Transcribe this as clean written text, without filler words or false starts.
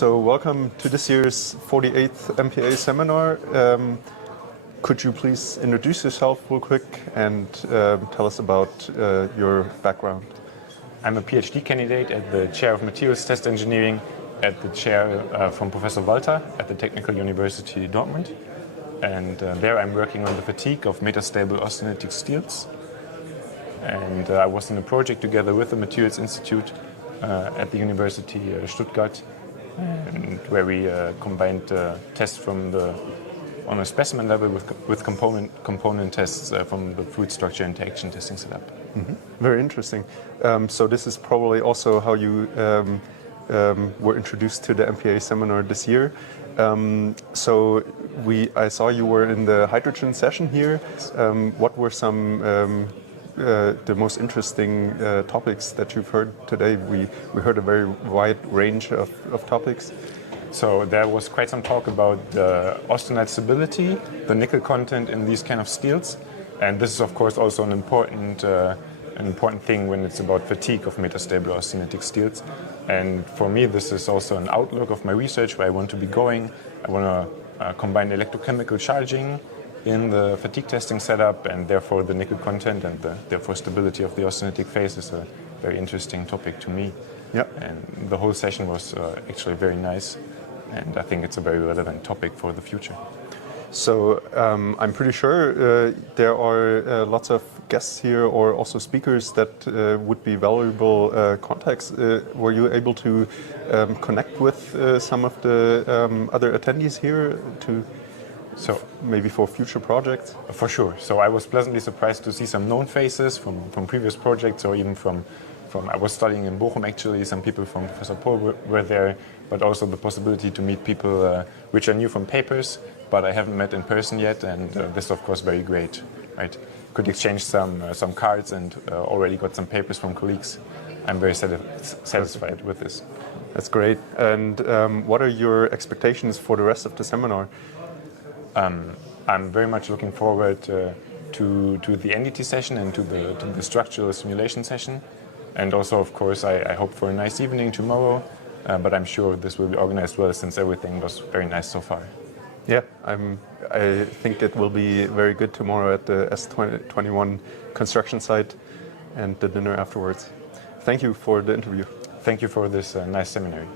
So welcome to this year's 48th MPA Seminar. Could you please introduce yourself real quick and tell us about your background? I'm a PhD candidate at the chair of materials test engineering at the chair from Professor Walter at the Technischen Universität Dortmund. And there I'm working on the fatigue of metastabiler austenitic steels. And I was in a project together with the Materials Institute at the University Stuttgart, and where we combined tests from on a specimen level with component tests from the fluid structure interaction testing setup. Mm-hmm. Very interesting. So this is probably also how you were introduced to the MPA seminar this year. So I saw you were in the hydrogen session here. What were some the most interesting topics that you've heard today? We heard a very wide range of topics. So there was quite some talk about the Austenitstability, the nickel content in these kind of steels, and this is of course also an important thing when it's about fatigue of metastabiler austenitic steels. And for me, this is also an outlook of my research where I want to be going. I want to combine electrochemical charging in the fatigue testing setup, and therefore the nickel content and therefore stability of the austenitic phase is a very interesting topic to me. Yeah. And the whole session was actually very nice, and I think it's a very relevant topic for the future. So I'm pretty sure there are lots of guests here or also speakers that would be valuable contacts. Were you able to connect with some of the other attendees here maybe for future projects? For sure. So I was pleasantly surprised to see some known faces from previous projects, or even from I was studying in Bochum actually. Some people from Professor Pohl were there, but also the possibility to meet people which I knew from papers, but I haven't met in person yet, and this is of course very great. Right? Could exchange some cards and already got some papers from colleagues. I'm very satisfied with this. That's great. And what are your expectations for the rest of the seminar? I'm very much looking forward to the NDT session and to the structural simulation session. And also, of course, I hope for a nice evening tomorrow, but I'm sure this will be organized well since everything was very nice so far. Yeah, I think it will be very good tomorrow at the S21 construction site and the dinner afterwards. Thank you for the interview. Thank you for this nice seminary.